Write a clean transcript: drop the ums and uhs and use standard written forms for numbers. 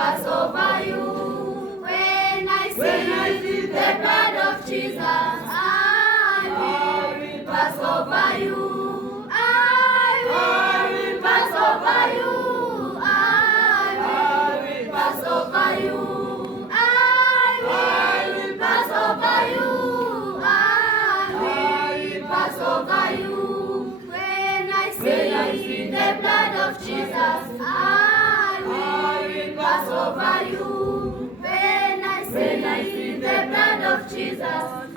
pass over you. When I see the blood of Jesus, I will pass over you. I will pass over you. I will pass over you. I will pass over you. I will pass over you. When I see the blood of Jesus, I will pass over you. When I see the blood of Jesus,